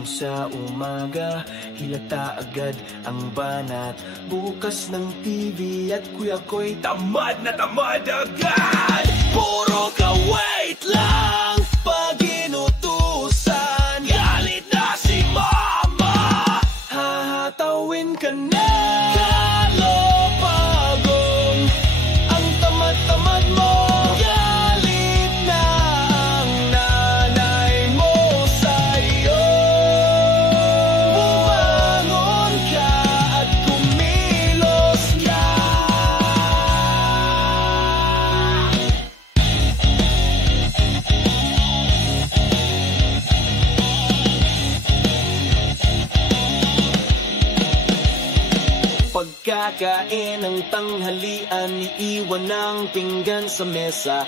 Hapon sa umaga, hilata agad ang banat. Bukas ng TV at kuya ko'y tamad na tamad agad. Puro ka wait lang pag inutusan. Galit na si mama, hahatawin ka na. Kalopagong ang tamad-tamad mo. Galit na ang nanay mo sa'yo. Bumangon ka at kumilos ka. Pagkakain ng tanghalian, iiwan ng pinggan sa mesa.